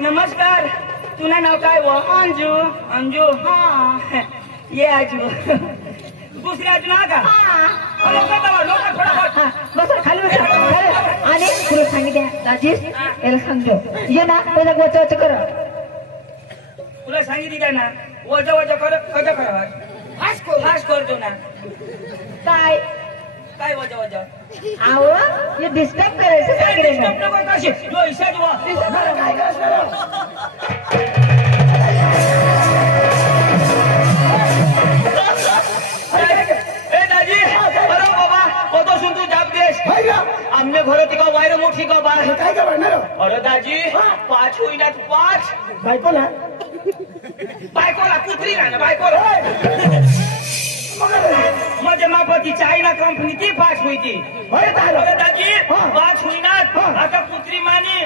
नमस्कार. तुला नाव काय व? अंजू. अंजू हा ये आजू. दुसरी आजू ना का? बस खाली बस. आणि तुला सांगितलं राजेश याला सांगतो ये ना पहिला वच वच कर. तुला सांगितलं ना वज वज कर कज कर फास्ट करतो ना. काय काय वज वज आव हे डिस्टर्ब करायचं सांगितलं नको कशी जो इशाद वा काय आमने घरात का वायर मोठी का बार काय का बनणार. अरे दाजी 5 होईना 5 बायकोला कुत्री ना बायकोला माझ्या मापाची चायना कंपनी ती 5 होईती. अरे दाजी 5 होईना आता कुत्री माने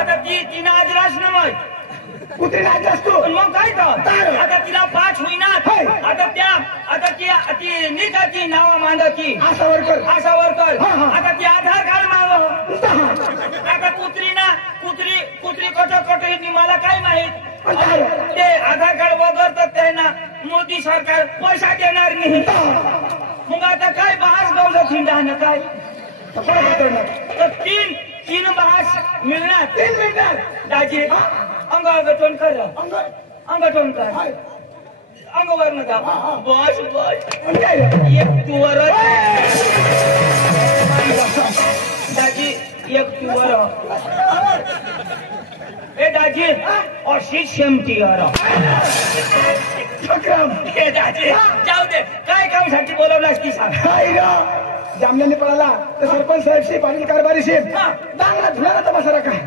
आता ती नाजरास न मग कुत्री नाच असतो मग काय तर आता तिला 5 होईना आता ती निकाची नाव मांडाची आशा वर्कर आता ती आधार कार्ड मागव. आता कुत्री कट ही मला काय माहित. ते आधार कार्ड वगैरे तर त्यांना मोदी सरकार पैसा देणार नाही. मग आता काय बहास गावलं थिंडानं काय तर तीन बहास मिळणार. 3 मिळणार दाजी. अंगाटोन कर अंगावर नका बस एक तुवर दाजी एक तुवर ए दाजी अशी शेमटी हे दाजी जाऊ दे. काय कामासाठी बोलवलास ती सांग. जामल्याने पळाला तर सरपंच साहेबशी पाटील कारभारीशी चांगला धुणारा तमाशा काय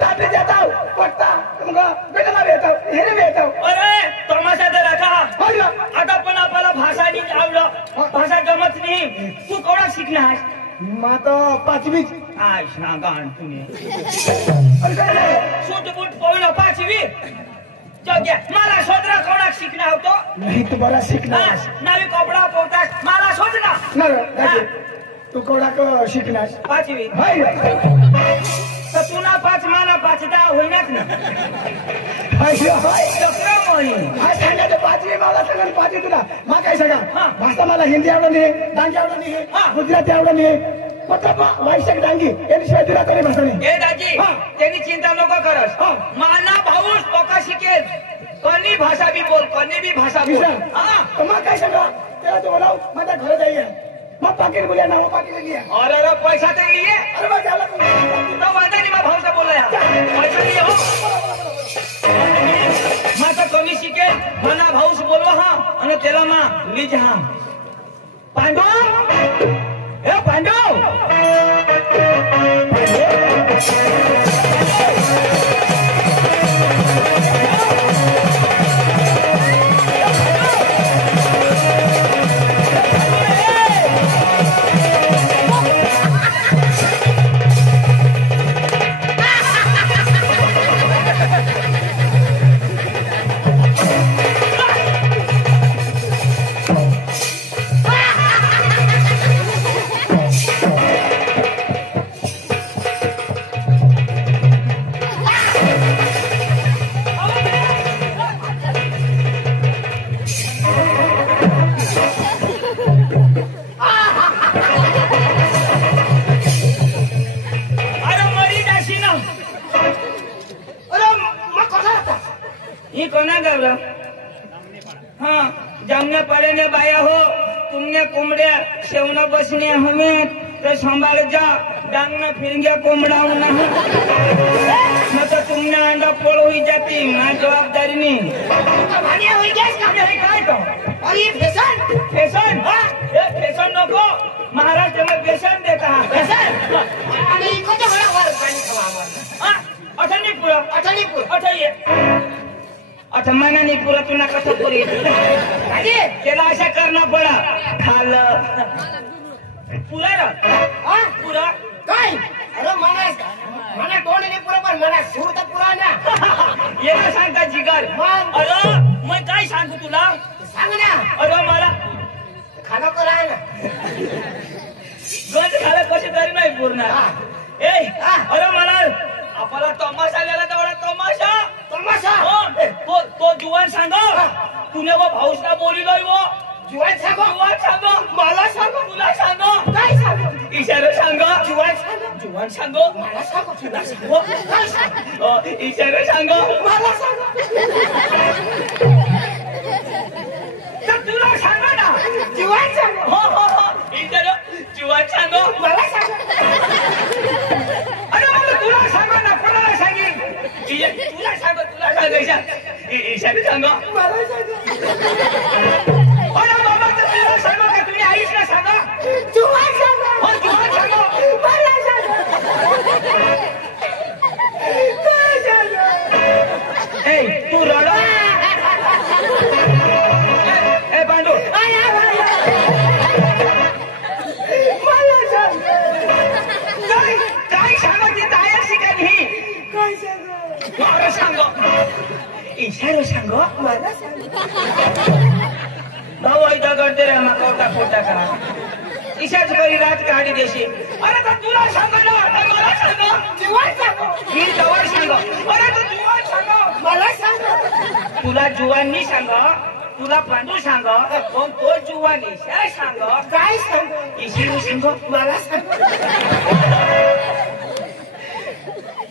ताटे जाताव पटता मग बेटला येताव हेरे येताव. अरे तमाशा तर राखा आता पण आपल्याला भाषा नाही आवडलं भाषा जमत नाही. तू कोणा शिकणार. मग आता 5वी आश ना गाण तुम्ही सूट बूट पोळलं 5वी जग्या मला शोधरा कोणा शिकणार होतो नाही तू बरा शिकणार. नवी कपडा पोवता मला शोधना तू कोणाक शिकणार 5वी तर तुला 5 माना 5 10 होईनाच ना. सांगायचं 5वी मला सगळं 5वी तुला मग काय सांगा. भाषा मला हिंदी आवडत नाही डांगी आवडत नाही गुजराती आवडत नाही वैशाख डांगी याशिवाय तुला तरी भाषा नाही. हे दाजी त्यांनी चिंता नको करस. माना भाऊस पोका शिकेल कोणी भाषा बी बोल कोणी बी भाषा बोल. मग काय सांगा त्याला तो बोलाव माझ्या घर जाईया मग पाकिट बोलिया ना पाकिट लिया. अरे पैसा तर लिए अरे मग झाला तो वादा नाही मग भाऊचा बोलाया पैसा लिए हो माझा कमी शिकेल मला भाऊस बोलवा हा आणि त्याला मा लीज हा. पांडू हे पांडू जामने पड़े बाया हो तुमने कुमड़े सेवना बसने हमें तो संभाल जा डांगना फिर गया कुमड़ा न तो तुमने अंडा पोल हुई जाती मैं जवाबदारी नहीं. फैशन फैशन नको महाराष्ट्र में फैशन देता है. अच्छा मना नहीं पूरा तुला कसं करी त्याला अशा करना पडा खाल पुरा पुरा काय. अरे मला तोंड नाही पुरा पण मला सूर तर पुरा ना. याला सांगता जिगर. अरे मग काय सांगू तुला सांग ना. अरे मला खाना करा ना गंज खाला कशी तरी नाही पूर्ण. ए अरे मला आपला तमाशा आलेला तेवढा तमाशा तुने वो भाऊसला बोलिलोय वो जुवान सांगो जुवान सांगो मला सांगो तुला सांगो काय सांगो इशारा सांगो जुवान सांगो जुवान सांगो मला सांगो तुला सांगो काय सांगो इशारा सांगो मला सांगो तर तुला सांगो ना जुवान सांगो हो हो हो इशारा जुवान सांगो मला सांगो अरे मला तुला सांगो ना कोणाला सांगेन तुला सांगो इशारा सांगो मला सांगो अरे बाबा तर तुला सांगो का तुम्ही आईशला सांगा जुवान सांगो हो जुवान सांगो मला सांगो काय सांगो ए तू रडो ए पांडू मला सांगो काय सांगो ती तायाशी का नाही काय सांगो मला सांगो इशारा सांगो मला सांगो भाऊ ऐका करते रे मग खोटा करा इशाच करी रात काढी देशी अरे तर तुला सांगो ना मला सांगो जुवान सांगो मी जवळ सांगो अरे तू जुवान सांगो मला सांगो तुला जुवानी सांगो तुला पांडू सांगो पण तो जुवान इशा सांगो काय सांगो इशिरू सांगो मला सांगो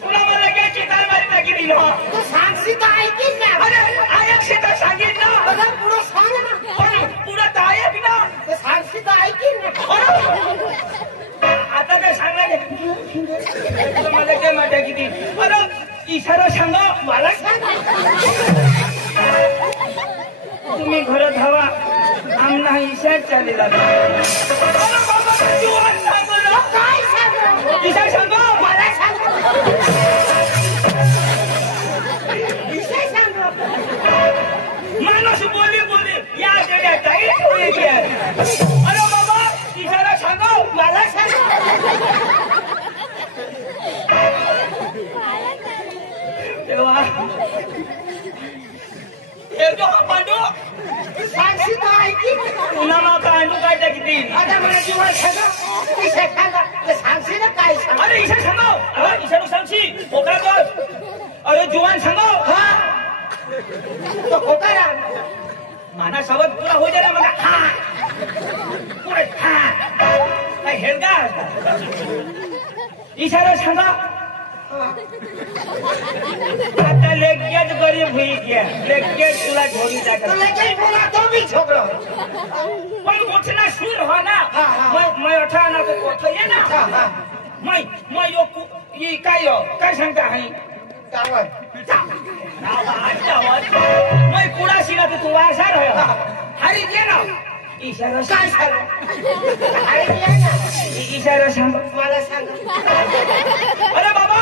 तुला मला काय चितार मारी टाकी दिलो तू सांगशी तर ऐकीन ना अरे आयक शेता सांगेन ना मला पुढं सांग ना पण पुढं तर आयक ना तू सांगशी तर ऐकीन ना आता काय सांगणार आहे? तुला मला काय माहिती किती अरे इशारा सांगा मला सांग तुम्ही घरात हवा आमना इशार चालेला काय सांगो इशार सांगा मला सांगो विषय सांगो माणूस बोली बोली या जगात काही थोडी अरे बाबा इशारा सांगा मला सांगो तेव्हा एकदा पांडू सांगशी तर ऐकीन ना पुन्हा मग पांडू काय टाकतील आता मला जीवन सांगा विषय सांगा ते सांगशी ना काय सांग अरे इशार सांगा अरे इशारू सांगशी मोकळा कर अरे जुवान सांगा हा तो खोकारा माना सबक पूरा हो जाए ना मग हा पुरे हा काय हेलगा इशारा सांगा आता लेक्यात गरीब हुई क्या लेक्यात तुला झोली तो टाका लेकिन बोला तो भी छोकरो पण उठना सुर हो ना हा, हा. मैं उठाना को कोठ ये ना हा हा मैं यो ये काय सांगता आहे गावात मैं कुडा शिला ते तू वासार हो हरी ये ना इशारा काय सांगो अरे ये ना इशारा सांग मला सांग अरे बाबा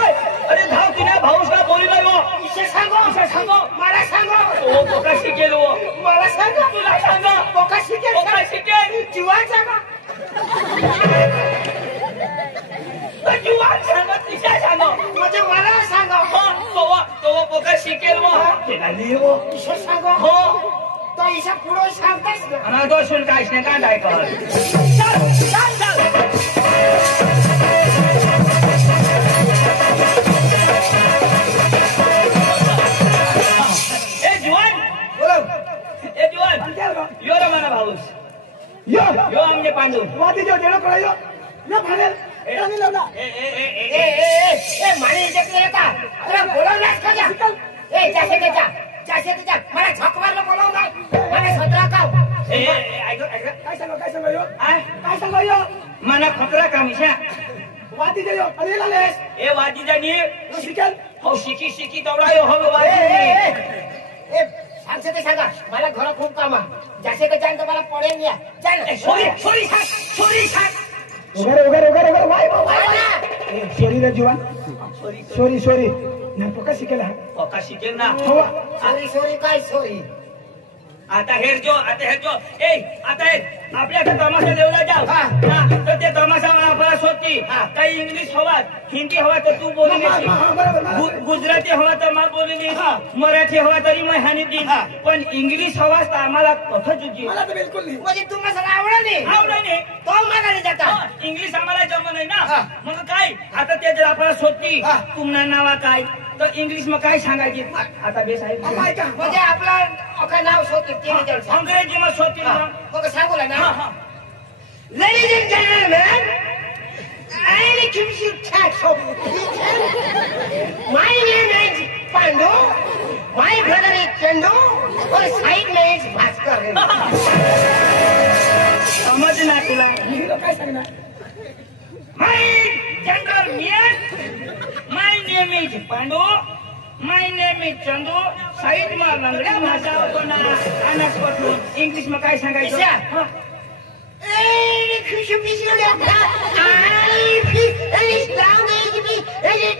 अरे धाव तुझ्या भाऊसला बोलिलोय वो विषय सांगो इशारा सांगो मला सांगो ओ कोका शिकेल वो मला सांगो तुला सांगो कोका शिकेल कोका शिकेल जीवन सांगो जुवान सांगत इशारा सांगो म्हणजे मला सांगो तो कोका शिकेल वो त्याला लिहो विषय सांगो हो तो ईशा पुढे सांगतास ना आम्हाला तो सुन काहीच नाही काय डाय कर चल चल चल ए जुवान बोलो ए जुवान यो रे माना भाऊस यो यो आमचे पांडू वादी जो जेणो करा यो यो फानेल राणी लावला ए माने इकडे येता अरे बोलवलास का जा ए जासे त्याच्या मला झक मारलं बोलवलं मला सतरा काव ऐक काय सांगो यो आय काय सांगो यो माना खतरा कामिशा वादी जो यो अरे लालेस ए वादी जानी यो शिकल हो शिकी तेवढा यो हो वादी ए सांगते ते सांगा मला घर खूप काम आहे जासे का जान तर मला पडेल या जान सोरी सांग उगर वाय सोरी रे जीवन सोरी ना पका शिकेल हा कोका शिकेल ना हवा सोरी काय सोरी आता हेर जो ए आता आपल्या तमाशा देवला जाऊ हा. तर ते तमाशा मला आपल्याला शोधती काही इंग्लिश हवा हिंदी हवा तर तू बोलू बरोबर. गुजराती हवा तर मला बोलू नये मराठी हवा तरी मग हानी देईन पण इंग्लिश हवा तर आम्हाला कथा चुकी मला तर बिलकुल नाही म्हणजे तुम्हाला सगळं आवडलं नाही आवडणे तो मागायला जाता इंग्लिश आम्हाला जमत नाही हा. ना मग काय आता ते जर आपल्याला शोधती हा. तुमना नावा काय तर इंग्लिश मध्ये काय सांगायची आता बेस आहे म्हणजे आपला अख्खा नाव शोधतील ते विचारचं. अंग्रेजी मध्ये शोधतील मग सांगू ना. Ladies and gentlemen, I give you tax of my name is Pandu, my brother is Chandu, or side name is Bhaskar. समज ना तुला काय सांगणार My general name, my name is Pandu, my name is Chandu, side मा लंगड्या भाषा होतो ना अनासपटून English मध्ये काय सांगायचं Hey, could you be sure that I strong age,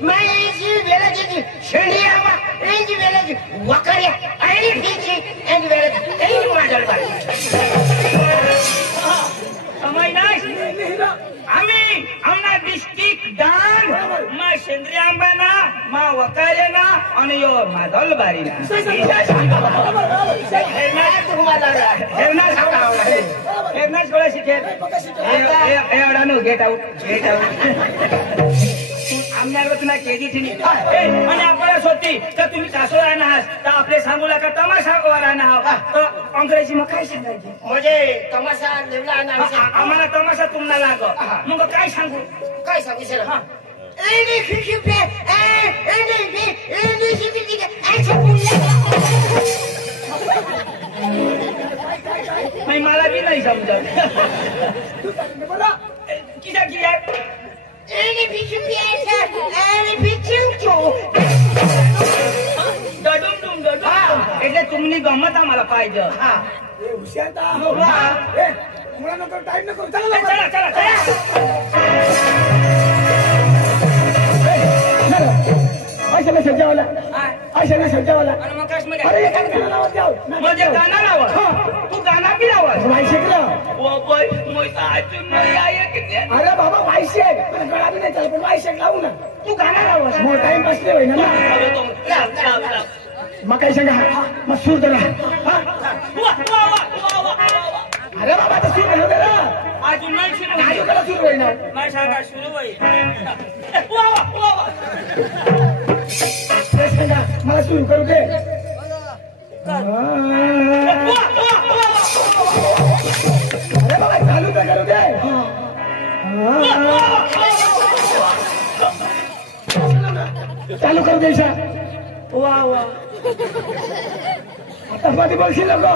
my age is village, Shandiama, age village, Wakaria, I teach and village, any model. समज नाही आम्ही आमना डिस्ट्रिक्ट डान मा शेंद्री आंबाना मा वकालेना आणि यो माधल बारीना फेरनाच कोणा शिकेल एवढा नो गेट आउट आमच्याकडे तुला केली आणि आपल्याला सोडती तर तुम्ही सासू राहणार आहात तर आपले सांगू नका तमाशा राहणार आहात तर अंग्रेजी मग काय सांगायचे म्हणजे तमाशा लेवला आम्हाला तमाशा तुम्हाला लाग मग काय सांगू काय सांगू सर मला बी नाही समजत किती किती એટલે तुमनी गमत आम्हाला पाहिजे टाइम नको चला चला ऐसा नाही सज्जावाला ऐसा नाही सज्जावाला मग काश्मीर अरे एका गाणं लावत जाऊ म्हणजे गाणं लावा तू गाणं बी लावा वाई शिकलं अरे बाबा वाई शेक गळा बी नाही चालत पण वाई शेक लावू ना तू गाणं लावा मग टाइम बसले होई ना मग काही सांगा मग सूर दे अरे बाबा तर सूर घालू दे ना अजून नाही सुरू नाही कला सूर होई ना नाही सांगा सुरू होईल ते सांगा मला सूर करू दे अरे बाबा चालू तर करू दे चालू करू दे वा वा आता मध्ये बोलशील नको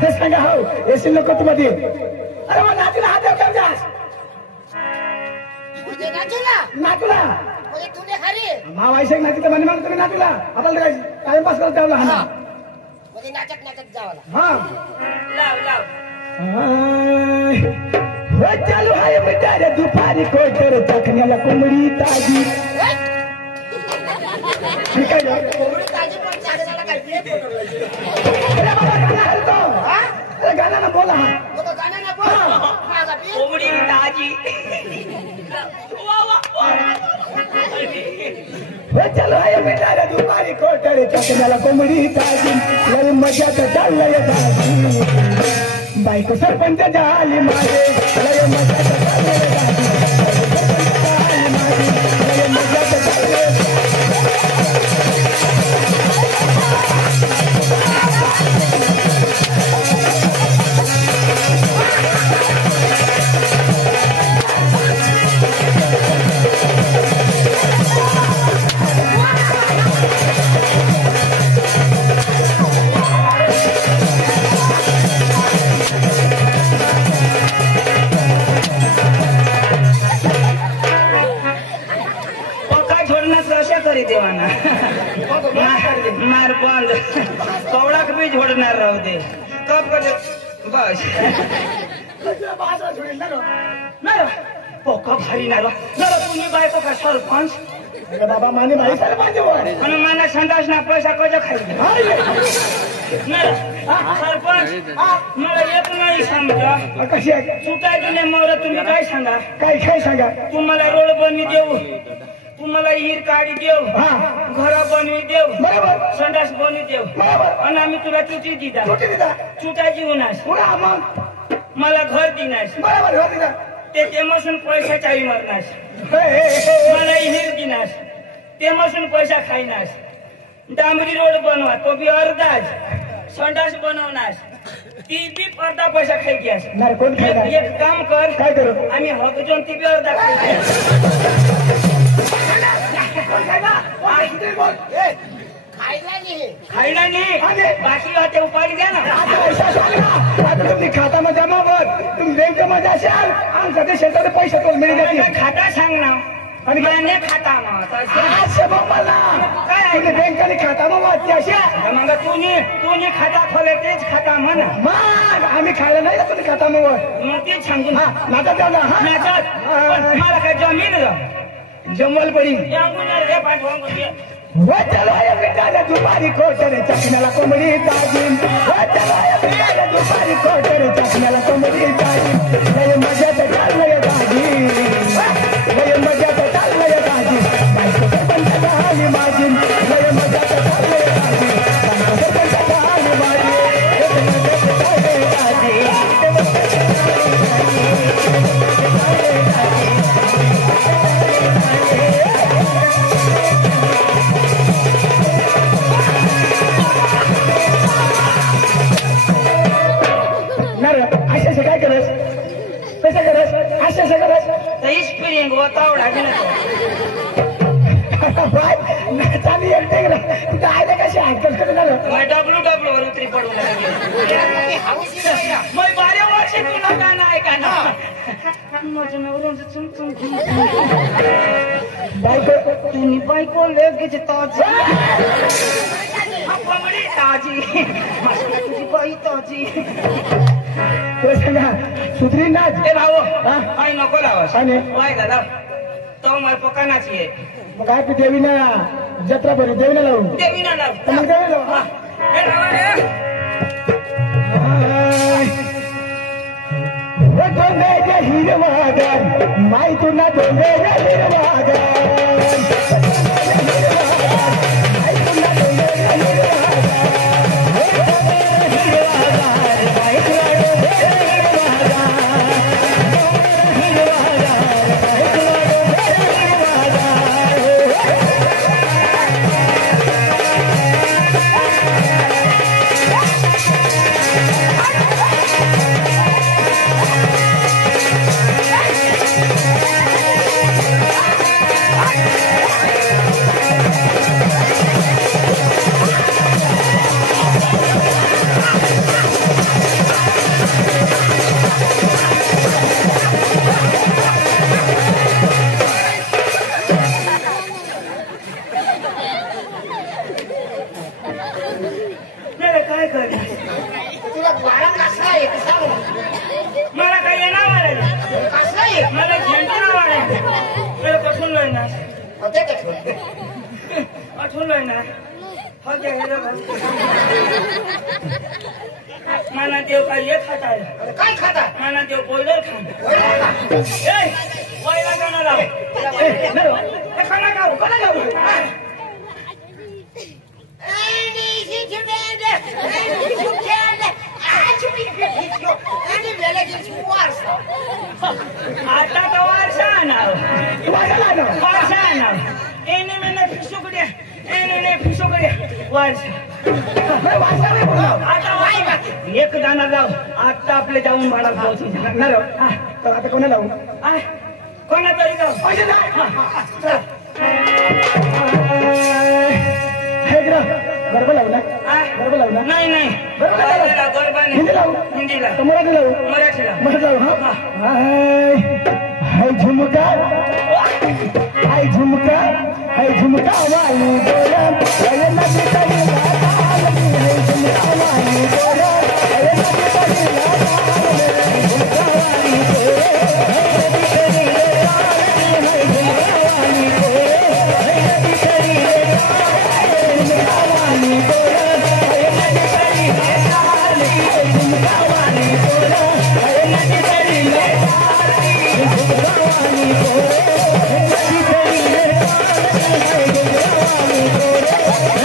हे सांगा हो येशील नको तू मध्ये अरे मग नाचूला हात देऊ जास नाचूला मा वायशेक नाची तर म्हणे मग तुम्ही नाचूला आपल्याला टाइमपास करत ठेवला हा नाचत जावा हा लाव लाव हो चालू आहे बेटा रे दुपारी कोटर चखण्याला कोंबडी ताजी ठीक आहे अरे बाबा गाणं हलतो अरे गाणं ना बोला कोंबडी ताजी हो चालू आहे बेटा रे दुपारी कोटर चखण्याला कोंबडी ताजी लय मजाच चाललंय ताजी बायको सरपंच झाली माझे लय मजाच चाललंय लय मजाच चाललंय देवाना मार बंद कवडाक बी झोडणार राहू दे कप कर बस पोका भारी नारो तुम्ही बायको का सरपंच बाबा माने भाई सरपंच आणि मला संडास ना पैसा कसा खायला सरपंच मला एक नाही समजा कशी आहे सुटायची नाही मग तुम्ही काय सांगा काय सांगा तुम्हाला रोड बनवी देऊ तुम्हाला हिर काढी देऊ घर बनवी देऊ बरोबर संडास बनवी देऊ बरोबर आणि आम्ही तुला चुटी दिदा कुठे दिदा चुटायची होणार पुन्हा मग मला घर दिनास बरोबर हो दिदा ते मसून पैसा चाहिए मरनास मला हिर गिनास ते मसून पैसा खाईनास डांबरी रोड बनवा तो भी अर्धाच संडास बनवनास ती बी अर्धा पैसा खाई गयास नाही कोण खायला एक काम कर काय करू आम्ही हकजून ती बी अर्धा खाई खायला नाही बाकी होते उपारी द्या ना आता तुम्ही खात्यामध्ये जमा बघ तुम्ही बँकेमध्ये असाल आमच्या ते शेतात पैसे तो मिळून जातील खाता सांग ना आणि नाही खाता काय बँकेने खाता मग अशा मग तू खाता खोले तेच खाता म्हणा मग आम्ही खायला नाही का तुम्ही खाता मग तेच सांगून नाटक द्या ना मला काय जमीन जमवाल पडी दुपारी कोटरे चकण्याला कोंबडी ताजीन दुपारी कोटरे चकण्याला कोंबडी ताजीन लय मजाच चाललंय दाजी लय मजाच चाललंय दाजी बायको सरपंचाचा हाली माझी लय मजाच चाललंय दाजी बायको सरपंचाचा हाली माझी काय करस कसं करस असं करस स्प्रिंग वतावडा चालू एकटे काय कशी ऐकत कसं झालं डब्ल्यू वर उतरी पडू मग 12 वर्ष तुला गाणं ऐका ना माझ्या नवऱ्याचं बायको तुम्ही बायको लगेच ताजी ताजी तुझी बाई ताजी सुधरी नाच ए भाऊ आई नको लावास आणि वाय दादा तो मला पकानाची आहे मग काय तू देवी ना जत्रा बरी देवी ना लावून देवी ना लाव मग देवी लाव डोंगराच्या हिरवागार माई तुला डोंगराच्या हिरवागार माई तुला डोंगराच्या मला काय येणार मला झेंडू ना वाढायचं कसून लोय ना आठवून लोय ना माना देव काय हे खाता काय खाता माना देव बॉयलर खा वायला गाणं लाव खाना खाऊ आता तो वारसा आणाव एने मेने फिसुकड्या एने फिसुकड्या वारसा आता वाय एक दाना लाव आता आपले जाऊन मला पोहोचू लागणार तर आता कोणा लावू कोणा तरी लाव गरबा लावू ना गरबा लावू ना नाही नाही गरबा हिंदी लावू हिंदीला मराठी लावू मराठीला मराठी लावू हा हाय झुमका हाय झुमका वाली बोला हाय नदी तरी हाय झुमका वाली बोला हाय नदी तरी झुमका वाली बोला हाय नदी तरी हाय झुमका वाली बोला हाय नदी तरी झुमका वाली बोला हाय नदी तरी झुमका वाली बोला हाय नदी तरी झुमका वाली बोला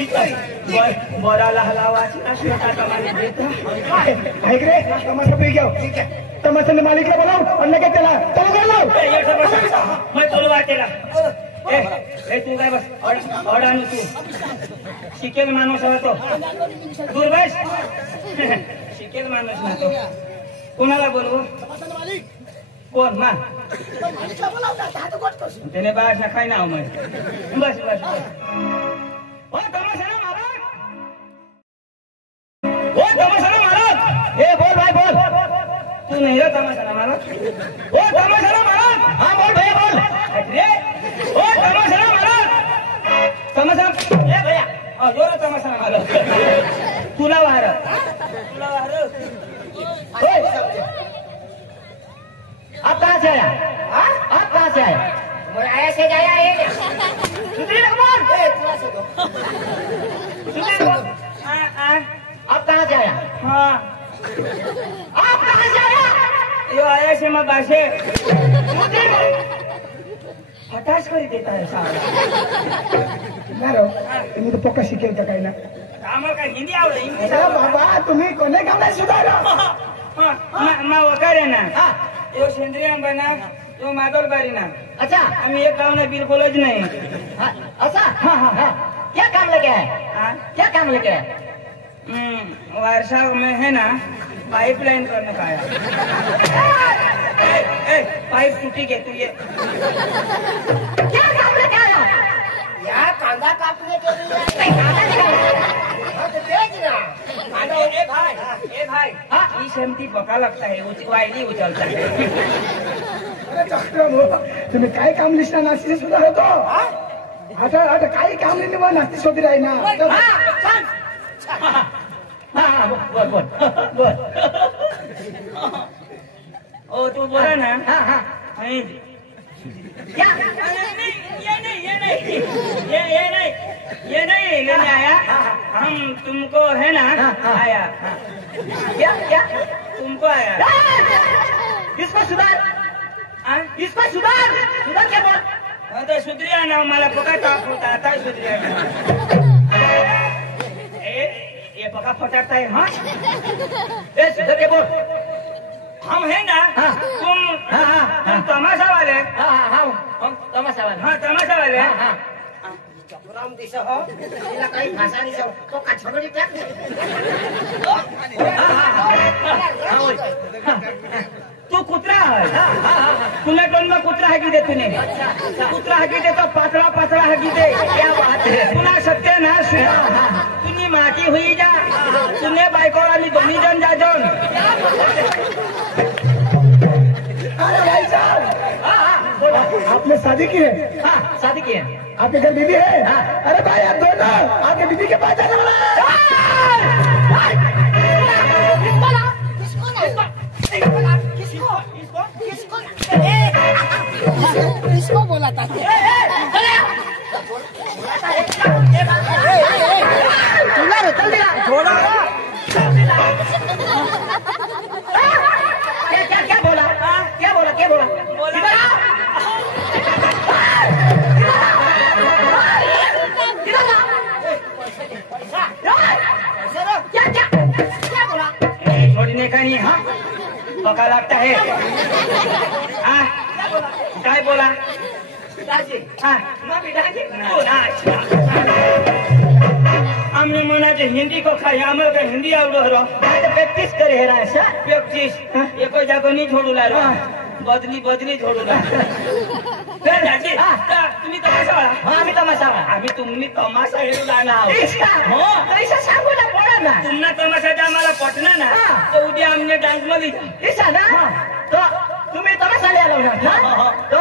बराला हलावाची नाश्ता मालिक देतो ऐक रे तमाशा पे घेऊ तमाशाने मालिकला बोलाव आणि लगेच त्याला बोलाव मैं तुला वाटेला ए तू काय बस अडाणू तू शिकेल माणूस हवा तो दूर बस शिकेल माणूस ना तो कोणाला बोलवू कोण मा त्याने बाहेर ना काय नाव मग बस बस ओ तमाशाला महाराज ओ तमाशाला महाराज ए बोल भाई बोल तू नाही रे तमाशाला महाराज ओ तमाशाला महाराज हाँ बोल भैया बोल अरे ओ तमाशाला महाराज तमाशा ए भैया जोर तमाशाला महाराज तुला वार आप कहाँ से आया आप कहाँ से आया आया से गया है आप कहाँ से आया हाँ आप कहाँ से आया यो आया से मग भाषे हताश करी देता है साला नाही राव तुम्ही तर पक्का शिकेल का काही ना आम्हाला काय हिंदी आवडे इंग्लिश अरे बाबा तुम्ही कोणे काम नाही सुधारा मा वकारे ना यो सेंद्रिय बना यो मादल बारी ना अच्छा आम्ही एक गाव ना बिलकुलच नाही अच्छा हाँ हाँ हाँ क्या काम लेके आए हाँ? क्या काम लेके आए वर्षा में है ना पाइपलाइन करने का आया पाइप टूटी गई तू ये क्या काम लेके आया या कांदा कापने के लिए ए भाई हाँ इस एमटी बका लगता है वायली उचलता है अरे डॉक्टर तुम्ही काय काम लिहिणार नास्ती सुधारतो आता आता काही काम नाही मग नास्ती शोधी राही ना हाँ बोल बोल बोल ओ तू बोला ना हाँ हाँ नहीं क्या ये नहीं लेने आया हम तुमको है ना आया क्या क्या तुमको आया इसको सुधार हाँ? इसको सुधार सुधार क्या बोल हाँ तो सुधरिया ना मला पका ताप होता आता सुधरिया ना ये पका फटाकता है हाँ सुधर के बोल हम है ना हाँ। तुम तमाशा वाले हम तमाशा वाले हाँ तमाशा वाले हाँ राम दिशा हो तिला काही भाषा नाही तो का छगडी टाक तू कुत्रा है तूने टोन में कुत्रा है की दे तूने कुत्रा है की दे तो पातला पातला है की दे क्या बात है पुन्हा सत्यानाश तुनी माती हुई जा तूने बायको वाली दोन्ही जण जा जाऊन अरे भाई साहब आपने शादी की है हाँ शादी की है आपके घर बीबी है अरे भाई आप दोनों आपके बीबी के पास जाने वाला किसको बोला था क्या बोला क्या बोला क्या बोला छोड़ने का नहीं हाँ पका लगता है हाँ काय बोला हाँ आम्ही म्हणाचे हिंदी को खाई आम्हाला काय हिंदी आवडो प्रॅक्टिस करे हे राशा प्रॅक्टिस एको जागो नाही झोडू लागलो बदली बदली झोडू लागलो तुम्ही तमाशा वाला आम्ही तमाशा आम्ही तुम्ही तमाशा हेरू जाणार हो पैसा सांगू ना पडा ना तुम्हाला तमाशा द्या मला पटना ना तर उद्या आमने डान्स मध्ये ऐसा ना तो तुम्ही तमाशा लिहायला ना तो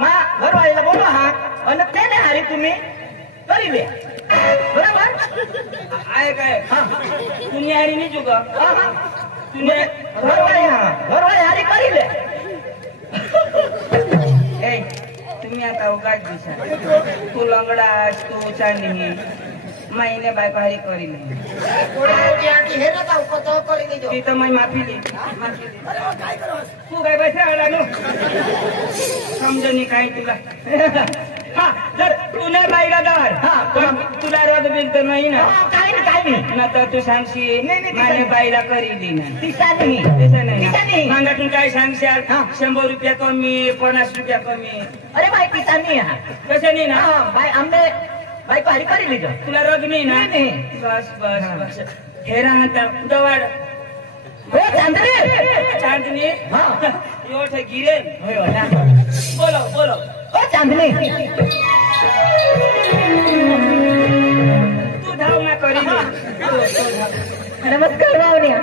मा घरवालीला बोलवा हा आणि त्याने हारी तुम्ही करी ले बरोबर आहे काय तुम्ही हारी नाही जुगा तुम्ही घरवाली हारी करी ले तुम्ही आता उगाच दिसा तू लंगडास तू चांदी माईने बायको हारी करी नाही ती तर मी माफी दे तू काय बस राहिला नो समजणी काय तुला हा जर तू नाही बाईला दार पण तुला रद बिल तर नाही ना काय नाही ना तर तू सांगशील माझ्या बाईला करीली ना तिसानी तसं नाही तिसानी. ना सांगातून काय सांगशाल 100 रुपया कमी 50 रुपया कमी अरे बाई तिसानी हा कसं नाही ना बाई आंबे बाई पारी करी लिहिलं तुला रग नाही ना नाही. बस बस बस हेरा हाता दवाड चांदणी एवढ गिरेल बोलो बोलो ओ चांदणी तू धाव ना करी नमस्कार भावनिया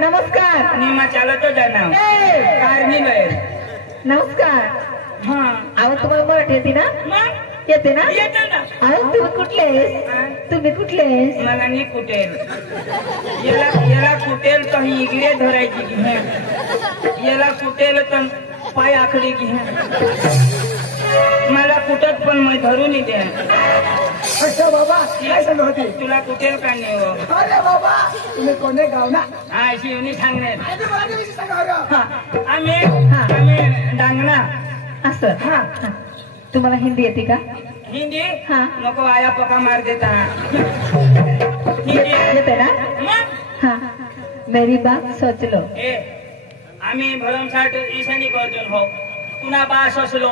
नमस्कार निमा चालतो जाना कारणी गए नमस्कार हा अहो तुम्हाला मराठी येते ना मग येते ना येतं ना अहो तुम्ही कुठले मला नाही कुटेल याला कुटेल तर ही इकडे धरायची की याला कुटेल तर पाय आखडी की मला कुटत पण मग धरून द्या अच्छा बाबा काय सांगत होती तुला कुटेल का नाही हो अरे बाबा तुम्ही कोणे गाव ना हा शिवनी सांगणार आधी मराठीविषयी सांगा बरं. आम्ही डांगणा असं हा तुम्हाला हिंदी येते का हिंदी हा. नको आया पका मार देता हिंदी येते ना मग हाँ मेरी बात सोच लो ए आम्ही भरमसाठ ईशानी करतो हो पुन्हा बा ससलो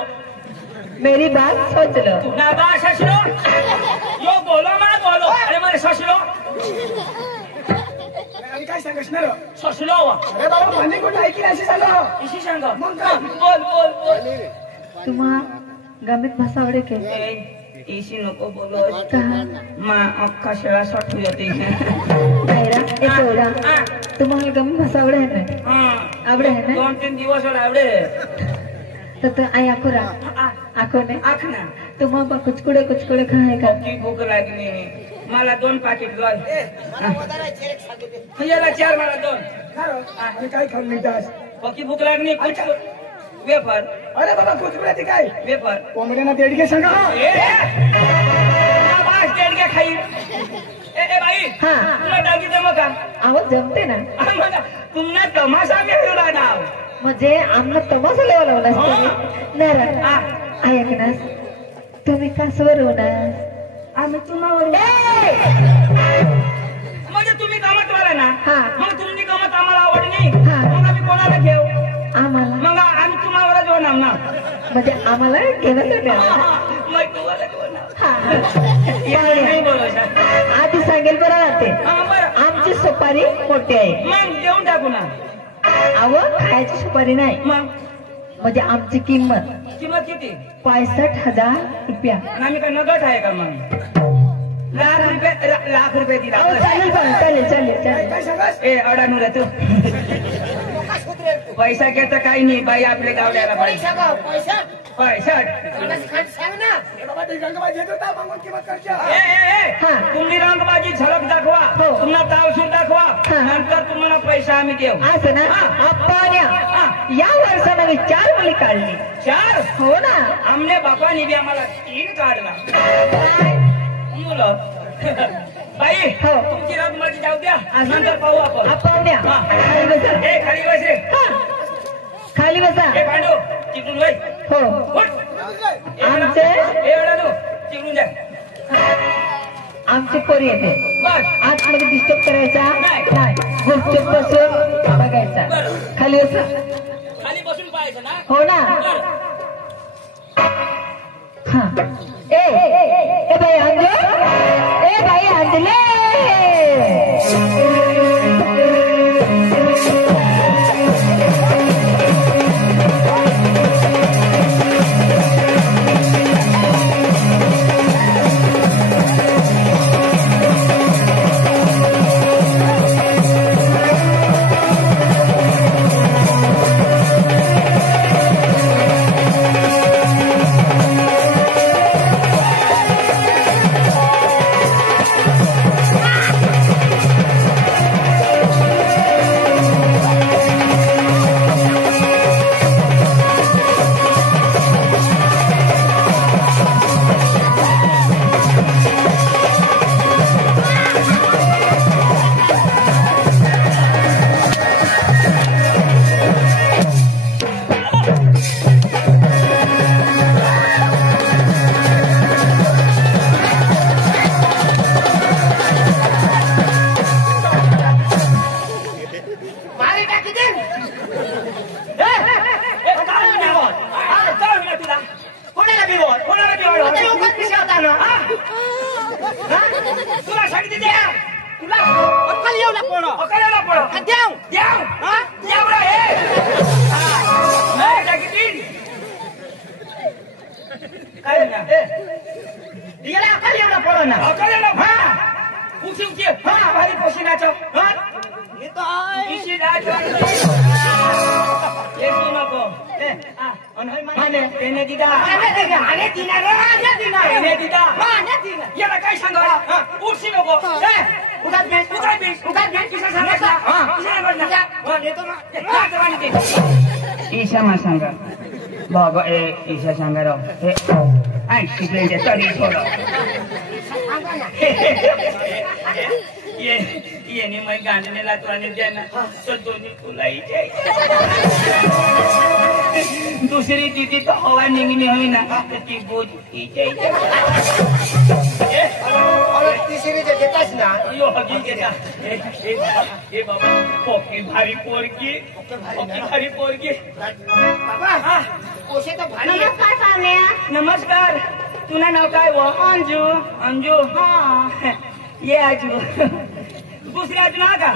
मेरी बात सोच लो पुन्हा बा ससलो यो बोलो मा बोलो अरे मारे ससलो आणि काय सांगणार ससलो अरे बाबा पाणी कुठं ऐकली अशी झालं इशी सांग मग काय? बोल बोल बोल तुम्हा गमित भाषा आवडे के ए, इशी नको बोलो कहा मा अख्खा शेळा सठू येते आयरा ए पोरा हा. तुम्हाला गमित भाषा आवडे है ना हा आवडे है ना 2-3 दिवस वर आवडे तर आई आकुरा आको ने आख ना तुम्हा कुचकुडे खाए का की भूक लागली मला 2 पाकिट गल याला 4 मला 2 मी काय खाल्ली तास पक्की भूक लागली कुछ वेफर अरे बाबा कुचकुड्याची काय वेफर कोंबड्यांना देडगे सांगा ए बास डेढ़ के खाई ए भाई हा. तुला डागी जमा का आवाज जमते ना आम्हाला तुमना तमाशा में हिला ना म्हणजे आमना तमाशा लेवा लावला नर ऐकनास तुम्ही कासवर होणार आम्ही तुम्हावर म्हणजे तुम्ही कामत वाला ना हा. मग तुमची कामत आम्हाला आवडली हा. मग आम्ही कोणाला घेऊ आम्हाला मग आम्ही तुम्हावरच होणार ना म्हणजे आम्हाला घेण्यासाठी आला. मग तुम्हाला होणार हा. नाही बोलायचं आधी सांगेल बरं राहते हा बरं आमची सुपारी मोठी आहे मग देऊन टाकू ना अव खायची सुपारी नाही मग म्हणजे आमची किंमत किंमत किती 65,000 रुपया आणि आम्ही काय नगट आहे का मग लाख रुपये दिला अहो, चालेल पण, चालेल काय सांगास ए अडाणू रे तू पैसा घेता काही नाही बाई आपल्या गावड्याला पैसा गाव पैसा पैसा सांग ना हे बाबा ते रंगबाज येत होता मागून किंमत करच्या हा. तुम्ही रंगबाजी झलक दाखवा हो. पुन्हा तावशीर दाखवा हा. नंतर तुम्हाला पैसा आम्ही देऊ असं ना आपण या वर्षानं मी 4 मुली काढली 4 हो ना आमने बापाने बी आम्हाला 3 काढला मुलं बाई हो. तुमची रंगबाजी जाऊ द्या नंतर पाहू आपण आपण हा. खाली बसा ए खाली बस रे खाली बसा ए पांडू तिकडून वय हो उठ. आमचे ए अडाणू तिकडून जा आमची पोरी येते बस आतमध्ये डिस्टर्ब करायचा नाही. नाही गुपचूप बसून बघायचा बरं. खाली बसा खाली बसून पाहायचं ना हो ना बरं. हा ए भाई अंजले ए भाई अंजले सांगितले द्या तुला अक्कल येऊ ना कोण अकराला पडो द्याव द्याव हा द्याव रे हे नाही टाकीती काय ना याला अक्कल येऊ ना कोण ना अकराला हा उची उची हा भारी पशिनाचो हा येतो इशी राज येतो नको माने तेने दिदा आने दिना रे आने दिना तेने दिदा आने दिना याला काय सांगा उची नको उगाच बेस किसा सांगा येतो ना ईशा मा सांगा बघ ए ईशा सांगा राव हे आई शिकले ते तरी थोडं ये ने मैं गांडने ला तो आने देना तो दोन्ही तुलाही दूसरी दीदी तो हवा निघणी हुई ना ती बोझ की और तिसरी जे देतास ना यो हगी गेला ए बाबा पोकी भारी पोरगी बाबा ओशे तो भारी आहे. नमस्कार पाहुण्या नमस्कार तुला नाव काय व अंजू अंजू हा ये आजू दुसरी आजू ना का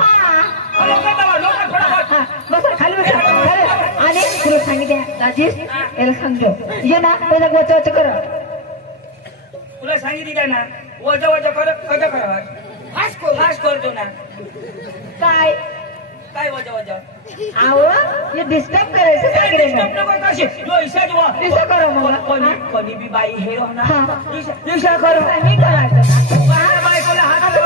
लोक बस खाली बस आणि तुला सांगितलं राजेश याला सांगतो ये ना पहिला वच कर तुला सांगितली ना वजा वजा कर कसं करावं फास्ट करतो ना काय काय वजा वजा आव ये डिस्टर्ब करायचं काय दिसं करो मला कोणी बी बाई हे ना हा. दिशा करो मी करायचं बायकोला हात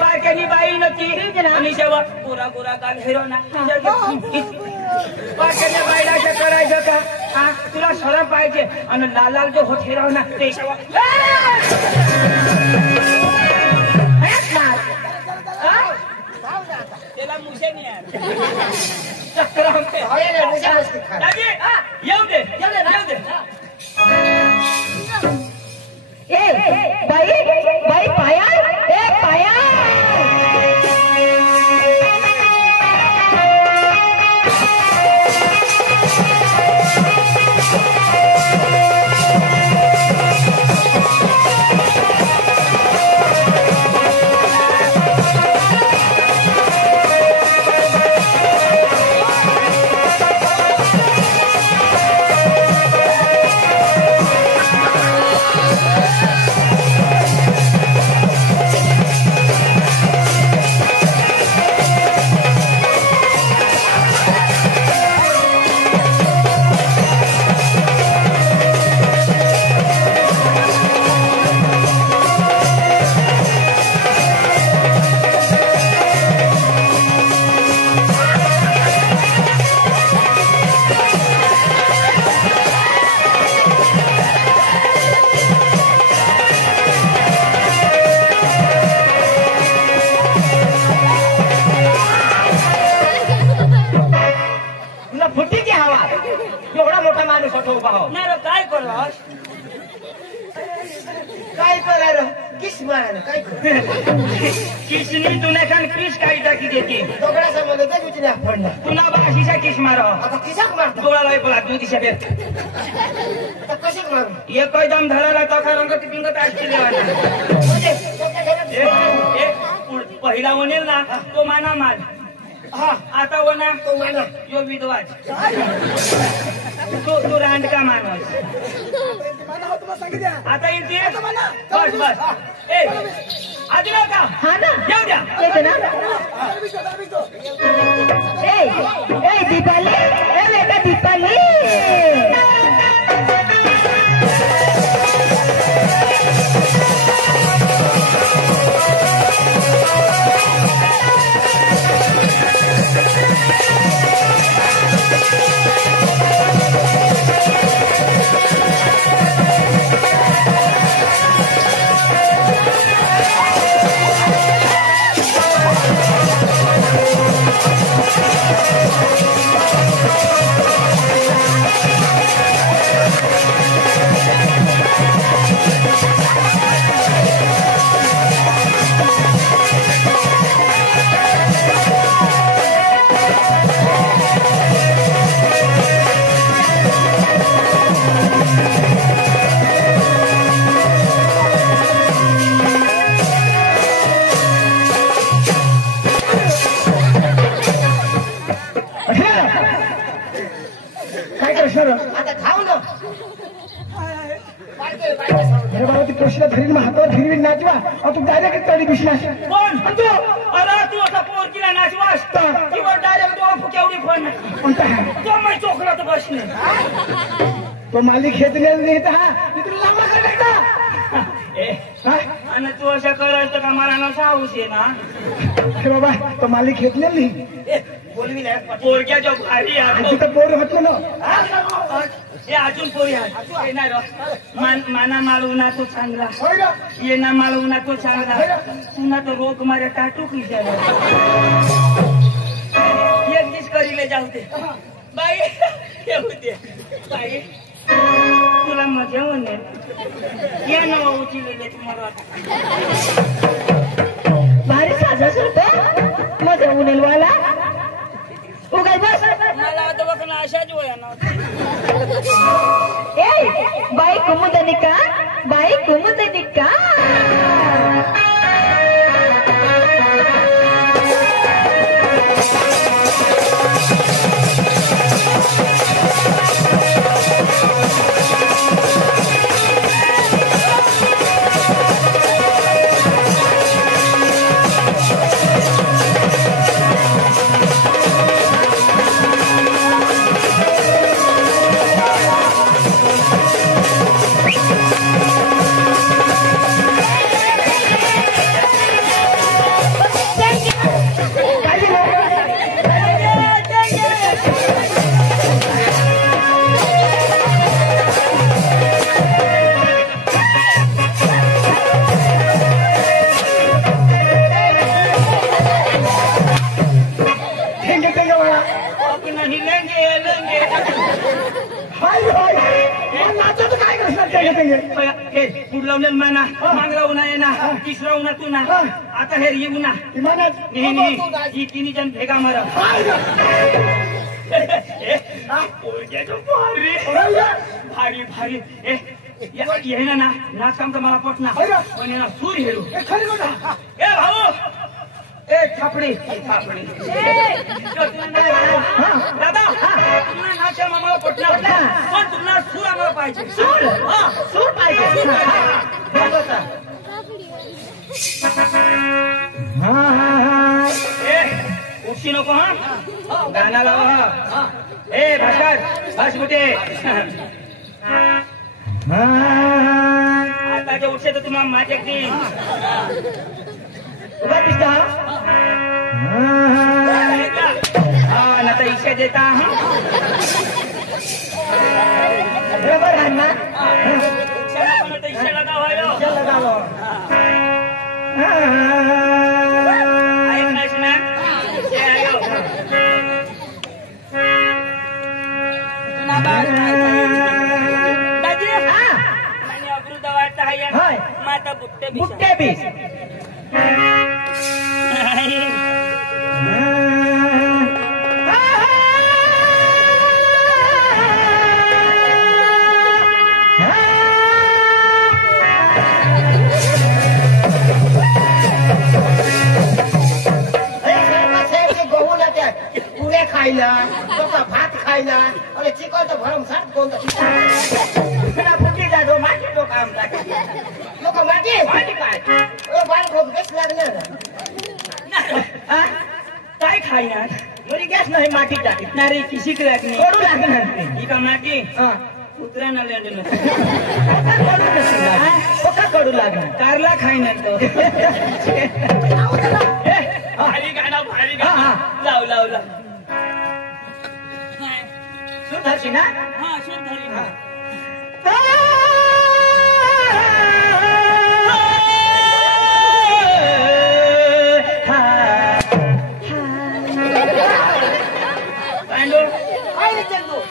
बायकानी बाई नक्की आणि शेवट गोरा गोरा काल हेरो ना बायकाने बाईला असं करायचं का हा तुला सरळ पाहिजे आणि लाल लाल जो होत हेरो ना ते शेवट त्याला मुसे नाही चक्कर आमचे होय रे मुशा मस्ती खा येऊ दे ए बाई पाया ए पाया काय करा किस मारा काय किसनी तुला काल क्रिश काही टाकी देते दोघडा समोर तर तुझी फंड तुला भाषीचा किस मारो आता किसाक मारतो डोळाला बोला तू दिशा दे आता कशाक मारू एक दम धराला तो का रंग पिंग टाकते पहिला म्हणेल ना तो माना माल हा आता वना तो माना यो विधवाज तो रांडका माणूस आता येते बस बस ए आधी का हा ना येऊ द्या येते ना ए दीपाली ए बेटा दीपाली करणार आता खाऊ ना अरे बाबा ती कृष्ण धरीन मग हातावर फिरवी नाचवा अहो तू डायरेक्ट तळी बिशनाश कोण तू अरे तू असा पोरकीला नाचवास किंवा डायरेक्ट तू केवढी फोन कोणता हा तो मी चोखला तर बसणे तो मालिक खेचले नाही तर हा तुला लांबा कर टाकता आणि तू अशा करायचं का मला ना साहूस आहे ना अरे बाबा तो मालिक खेचले नाही बोलवी नाही पोरक्याच्या भारी आहे तिथं पोर होतो ना हे अजून पोरी आहे नाही माना मालवना तो चांगला होय ना ये ना मालवना तो चांगला पुन्हा तो रोग मारे टाटू खिशाला एक दिस करीले जाऊ दे बाई येऊ दे बाई तुला मजा होणे या नवा उचलेले तुम्हाला भारी साजा होतो मजा उनेल वाला उगाय बस मला आता बघ ना अशाच वया ना ए बाई कुमुदनिका बाई कुमुदनिका मागला उन्हा येना तिसरा उन्हा तू ना आता हे येऊ ना तिन्ही जण भेगा मारा भारी भारी ये ना नाच काम तर मला पटना पण ना सूर हेरू ए भाऊ ए थापडी थापडी दादा तुला नाच मला पटना पण तुला सूर आम्हाला पाहिजे सूर पाहिजे उठशी नको हा गाणं लाव हा ए भाषात भाष कुठे आता जे उठसे तर तुम्हाला माझ्या उभा दिसता हा ना तर इच्छा देता बरोबर आहे ना इच्छा लगावायो माता बुट्टे बुट्टे बीस खायला भात खायला अरे चिकन तर भरमसाठ कोणतं फुटी जातो माटी लोक काम लोक माटी माटी काय बाल खूप बेस लागणार काय खायणार मुली गॅस नाही माटी टाकी नारे किसिक लागली कडू लागणार ही का माटी कुत्रा ना लँड कडू लागणार कारला खायणार तो भारी गाणं भारी गाणं लाव लाव लाव सुधारशी ना हा सूर धरी ना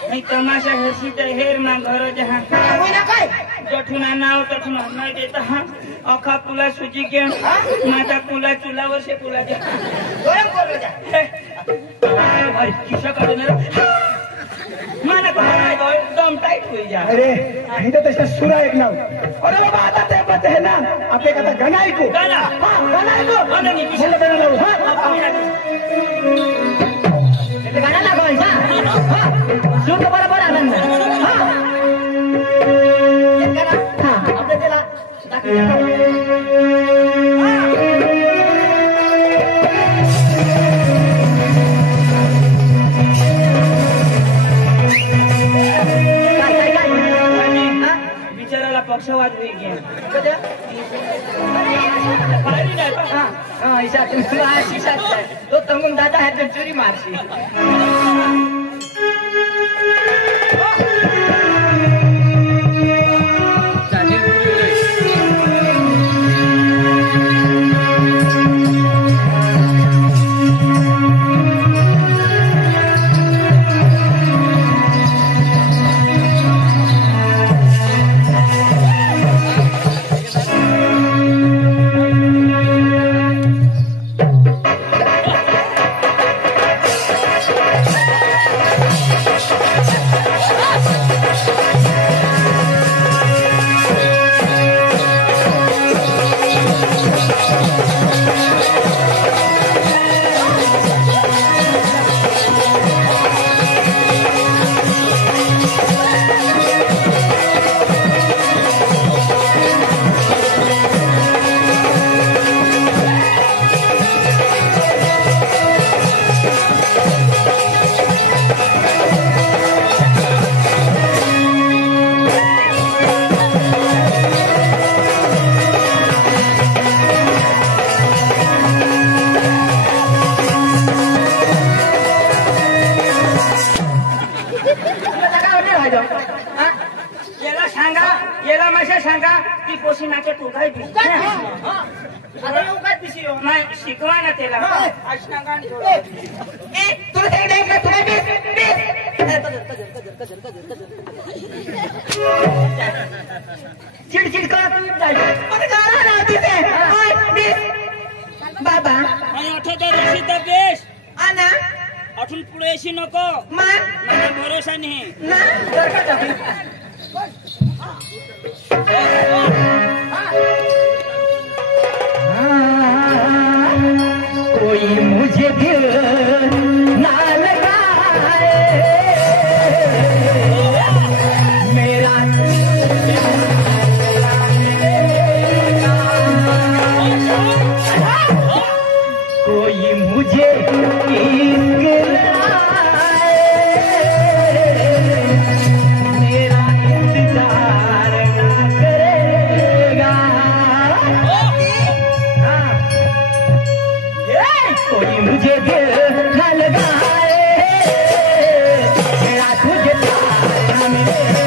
नहीं तमाशा हसी तर हेर ना घर जहाँ काय जठुना नाव तठुना नाही देता हा अखा पुला सुजी के माता पुला चुलावर से पुला जा गरम करू द्या अरे किसा काढून माना तो एकदम टाइट होई जा अरे इथं तसं सुरा एक नाव अरे बाबा आता ते पते है ना आपले कथा गाणं ऐकू गाणं? गाणं ऐकू गाणं नाही, किशा बोला गाणं लावू गाणं लागायचा सूर बरोबर आनंद बिचाराला पक्षवाद होईल तो तंगून दादा है तो चोरी मारशी याला माशा सांगा ती पोशी नाके तू काय नाही शिकवा ना त्याला चिडचिड करत बाबा बेस आना अठून पुढे येशी नको मला भरोसा नाही कोई मुझे दिल ना लगाए मेरा कोई मुझे मेरा इंतजार ना करेगा कोई मुझे दिल न लगाए मेरा तुझे प्यार न मिलेगा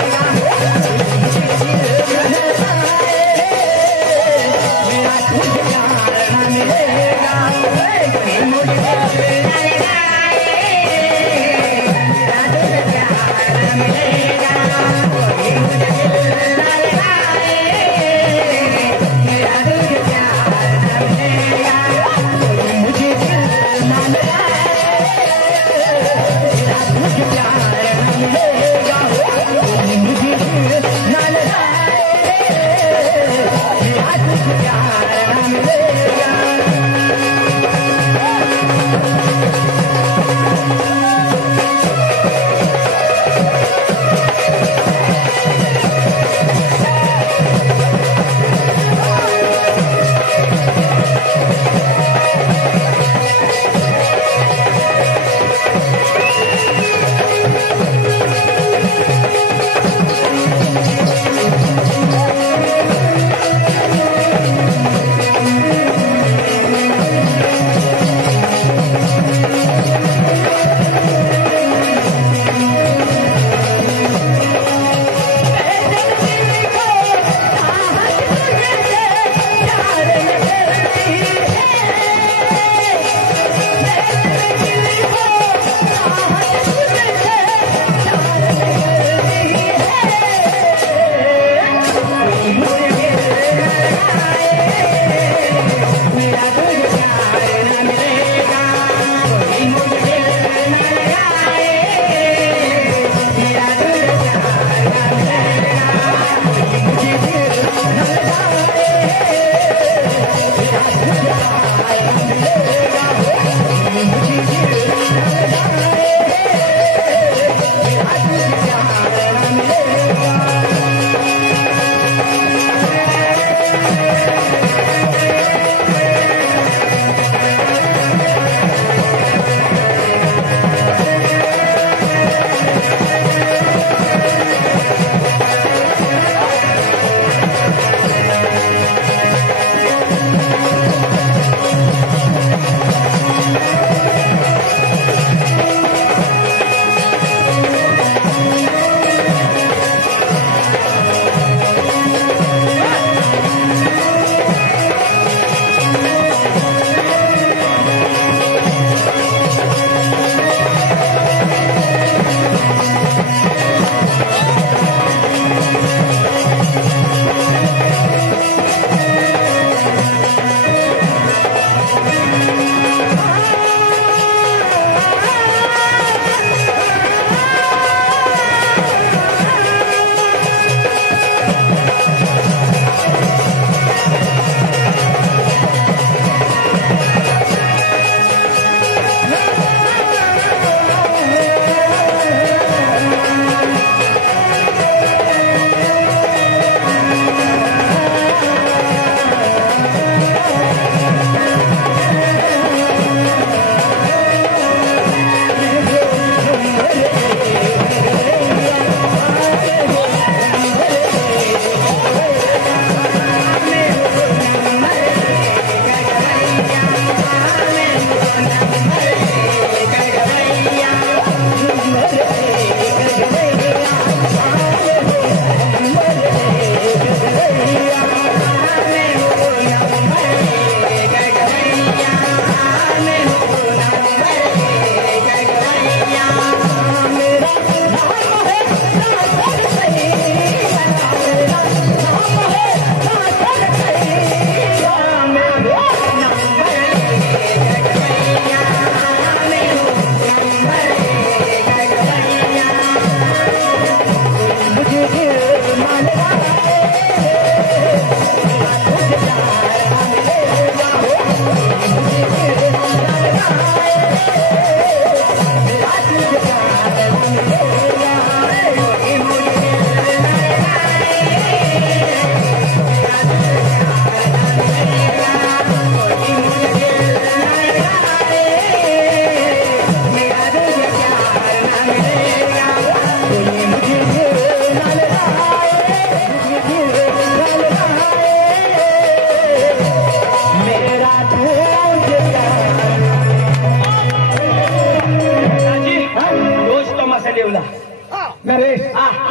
मेरा तुझे प्यार न मिलेगा कोई मुझे दिल न लगाए मेरा तुझे प्यार न मिलेगा कोई मुझे दिल न लगाए मेरा तुझे प्यार न मिलेगा कोई मुझे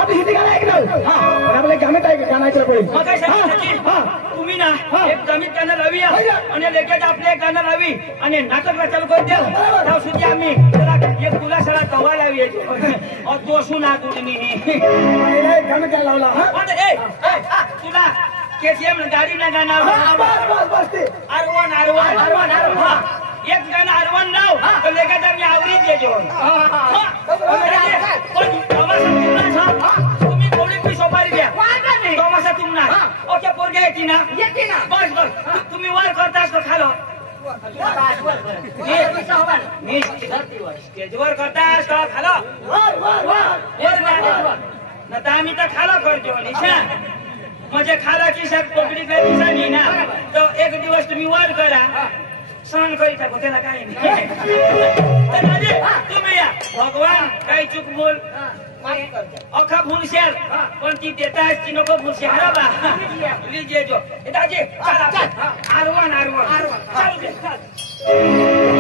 आपली हिंदी गाणं ऐकलं पण आपल्या गमित गाणं ऐकलं पाहिजे मग काय सांगितलं तुम्ही ना एक गमित गाणं लावूया आणि लगेच आपले एक गाणं लावी आणि नाटक चालू करून द्या त्या सुद्धी आम्ही त्याला एक तुला सगळा तवा लावी तो सुना तुम्ही गमित गाणं लावला तुला केसीएम गाडी ना गाणं आरवन एक गाणं आरवन लाव तर लगेच आम्ही आवडीत येतो तुम्ही थोडी पी सोपारी द्या तमाशा तुम्हाला ओके पोरगे येते ना बस बस तुम्ही वर करतास तो खालो स्टेजवर करतास तो खालो न तर आम्ही तर खालो करतो निशा म्हणजे खाला की शाक पकडी काय दिसा नाही ना तो एक दिवस तुम्ही वर करा सहन करीत टाको त्याला काही नाही तुम्ही या भगवान काही चूक बोल अखा भूलशेर पण ती देताय ती नको भूलशेर बा लीजिए जो दाजी चला आरवन चालू दे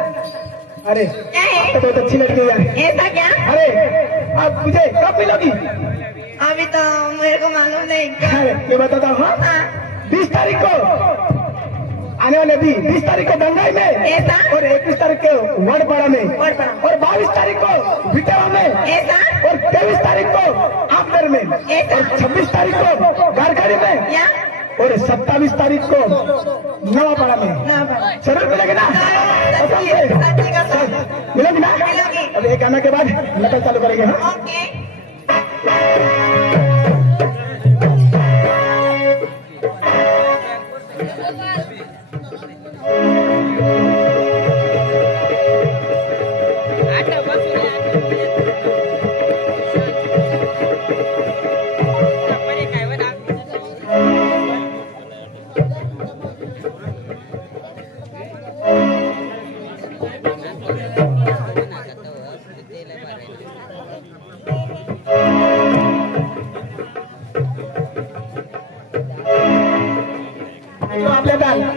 अरे क्या है? तो बहुत अच्छी लड़की है। ऐसा क्या? अरे अब मुझे कब मिलोगी? अभी तो मेरे को मालूम नहीं। अरे ये बताता हूँ। हाँ, 20 तारीख को आने वाले 20 तारीख को दंगाई में, ऐसा? और 21 तारीख को वड़पाड़ा में, वड़पाड़ा। और 22 तारीख को बिटेवा में, ऐसा? और 23 तारीख को आमदर में, ऐसा? और 26 तारीख को गारगाड़ी में, या? और 27 तारीख को नवापाड़ा में। ना बड़ा। जरूर मिलेगी ना? सच्ची कसम। मिलेगी ना? मिलेगी। अब एक गाना के बाद नकल चालू करेंगे। हाँ? ओके।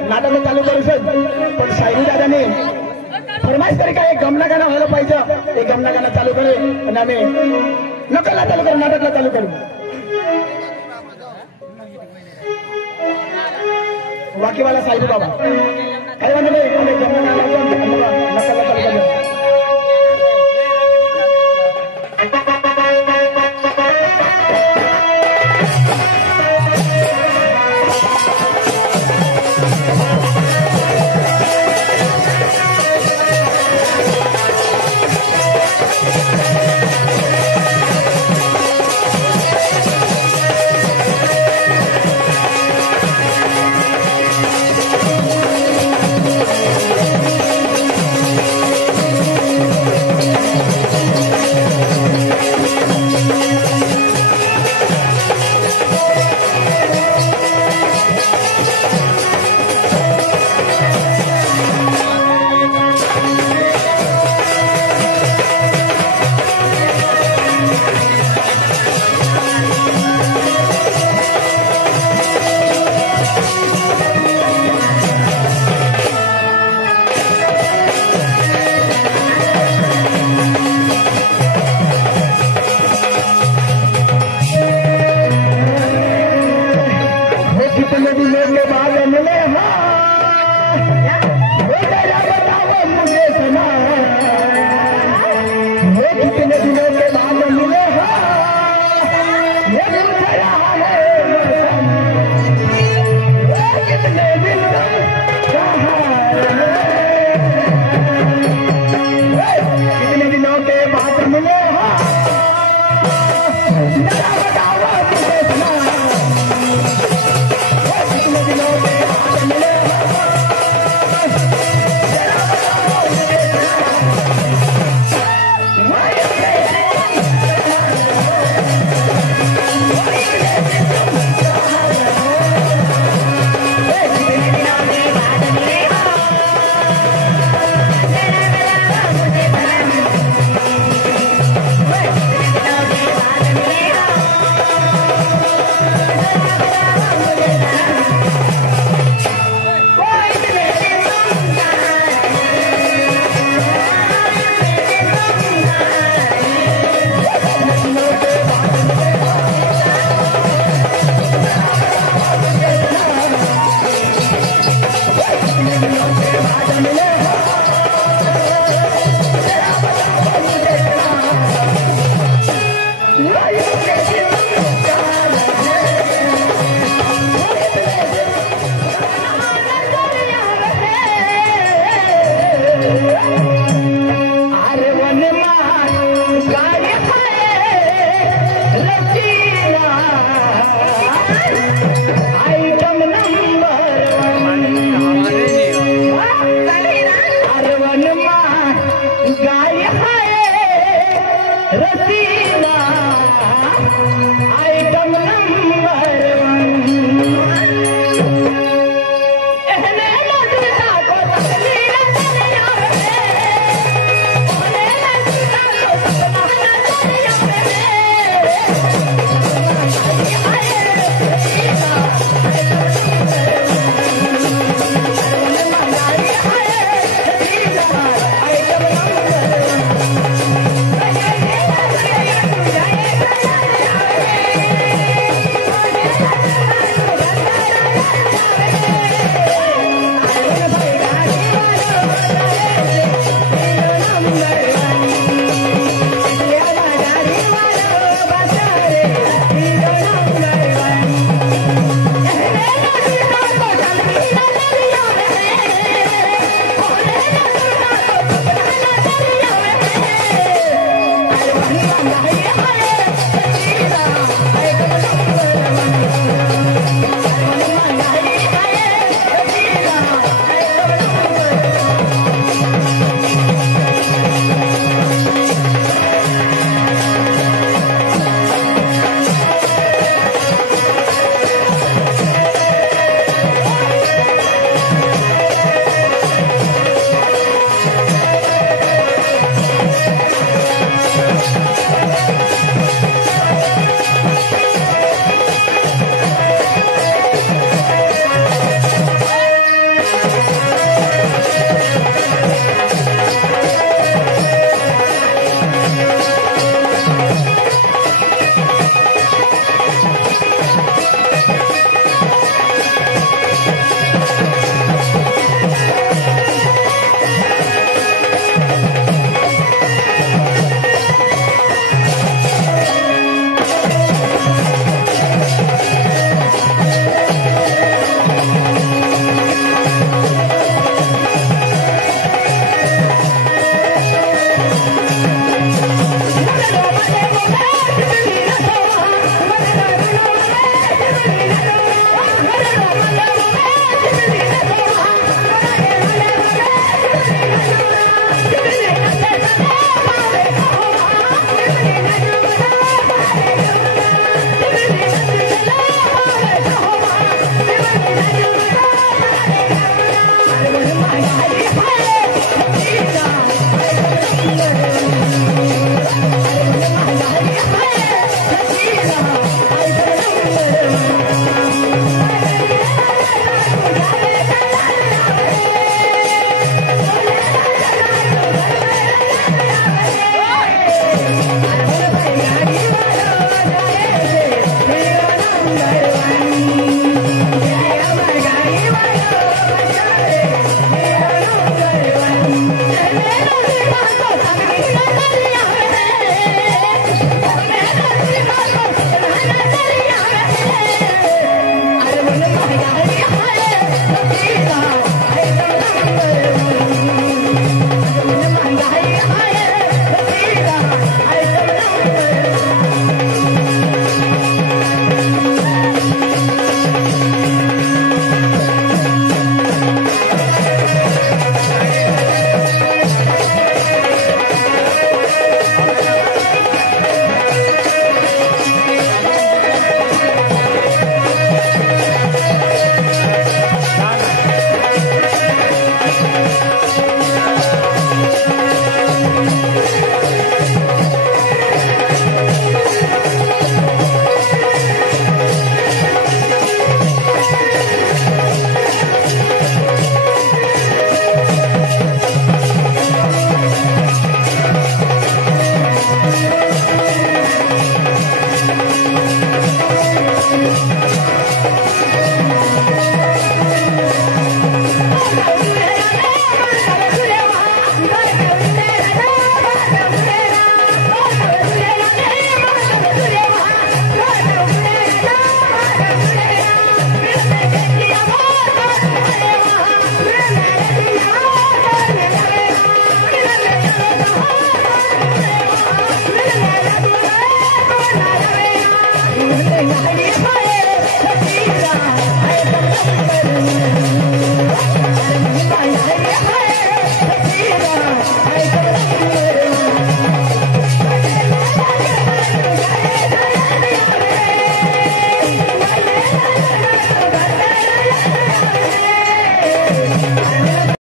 नाटक चालू करू पण सायली दादाने फरमाईश करी का एक गमना गाणं व्हायला पाहिजे। एक गमना गाणं चालू करे आणि आम्ही नकलला चालू करू, नाटकला चालू करू। वाकीवाला सायली बाबा काही म्हणले आम्ही गमना गाणं नकलला चालू करू। कितने